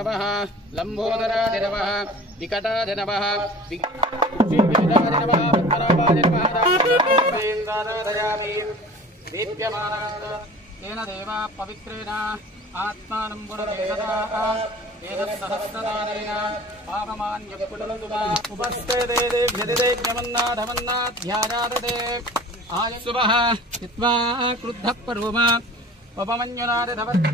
नमः लंबोदराय नमः विकटाय नमः तेन देवा पवित्रेण आत्मानं सहस्रदानेन पापमान्यपुनरन्तु वा उपस्थे देदेभ्यदिदेज्ञमन्नाधमन्नाध्यायादते आयुसुभः हित्वा क्रुद्धः पर्वमा पवमन्युनादधवत्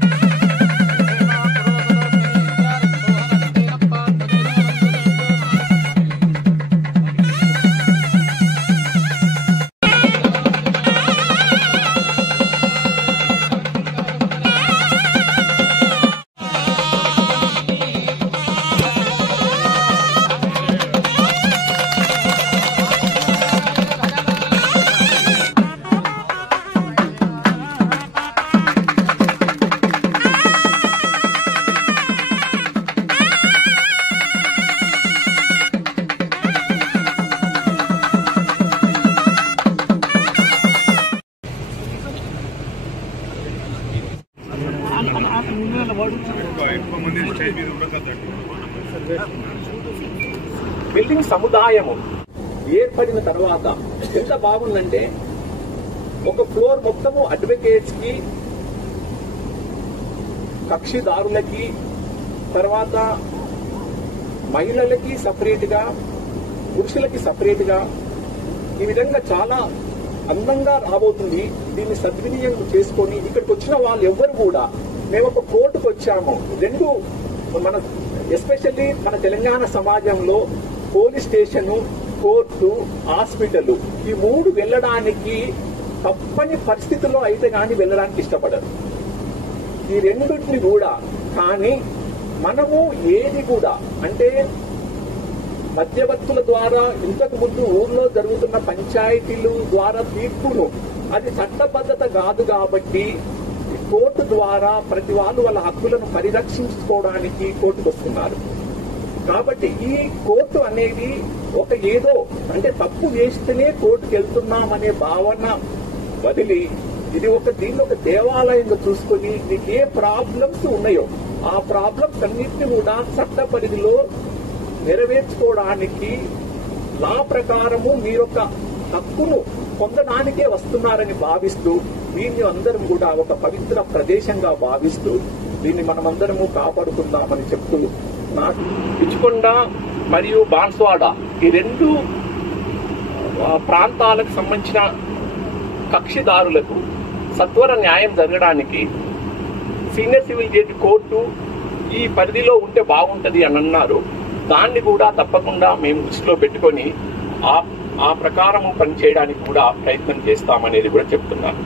బిల్డింగ్ సముదాయము ఏర్పడిన తర్వాత ఎంత బాగుందంటే ఒక ఫ్లోర్ మొత్తము అడ్వకేట్స్ కి, కక్షిదారులకి, తర్వాత మహిళలకి సపరేట్ గా, పురుషులకి సపరేట్ గా ఈ విధంగా చాలా అందంగా రాబోతుంది. దీన్ని సద్వినియోగం చేసుకొని ఇక్కడికి వచ్చిన వాళ్ళు ఎవ్వరు కూడా మేము ఒక కోర్టుకు వచ్చాము. రెండు మన ఎస్పెషల్లీ మన తెలంగాణ సమాజంలో పోలీస్ స్టేషన్, కోర్టు, హాస్పిటల్ ఈ మూడు వెళ్ళడానికి తప్పని పరిస్థితుల్లో అయితే కానీ వెళ్ళడానికి ఇష్టపడరు. ఈ రెండింటిని కూడా కానీ మనము ఏది కూడా అంటే మధ్యవర్తుల ద్వారా ఇంతకు ముందు ఊర్లో జరుగుతున్న పంచాయతీలు ద్వారా తీర్పును అది చట్టబద్ధత కాదు కాబట్టి కోర్టు ద్వారా ప్రతి వాళ్ళు వాళ్ళ హక్కులను పరిరక్షించుకోవడానికి కోర్టుకు వస్తున్నారు. కాబట్టి ఈ కోర్టు అనేది ఒక ఏదో అంటే తప్పు చేస్తేనే కోర్టుకు వెళ్తున్నామనే భావన వదిలి ఇది దీన్ని ఒక దేవాలయంగా చూసుకుని మీకు ఏ ప్రాబ్లమ్స్ ఉన్నాయో ఆ ప్రాబ్లమ్స్ అన్నింటినీ కూడా చట్ట పరిధిలో నెరవేర్చుకోవడానికి లా ప్రకారము మీరొక హక్కును పొందడానికే వస్తున్నారని భావిస్తూ దీన్ని అందరం కూడా ఒక పవిత్ర ప్రదేశంగా భావిస్తూ దీన్ని మనమందరము కాపాడుకుందామని చెప్తూ నాకు పిచ్చుకొండ మరియు బాన్స్వాడ ఈ రెండు ప్రాంతాలకు సంబంధించిన కక్షిదారులకు సత్వర న్యాయం జరగడానికి సీనియర్ సివిల్ జడ్జి కోర్టు ఈ పరిధిలో ఉంటే బాగుంటది అని అన్నారు. దాన్ని కూడా తప్పకుండా మేము దృష్టిలో పెట్టుకొని ఆ ప్రకారము పనిచేయడానికి కూడా ప్రయత్నం చేస్తామనేది కూడా చెప్తున్నాను.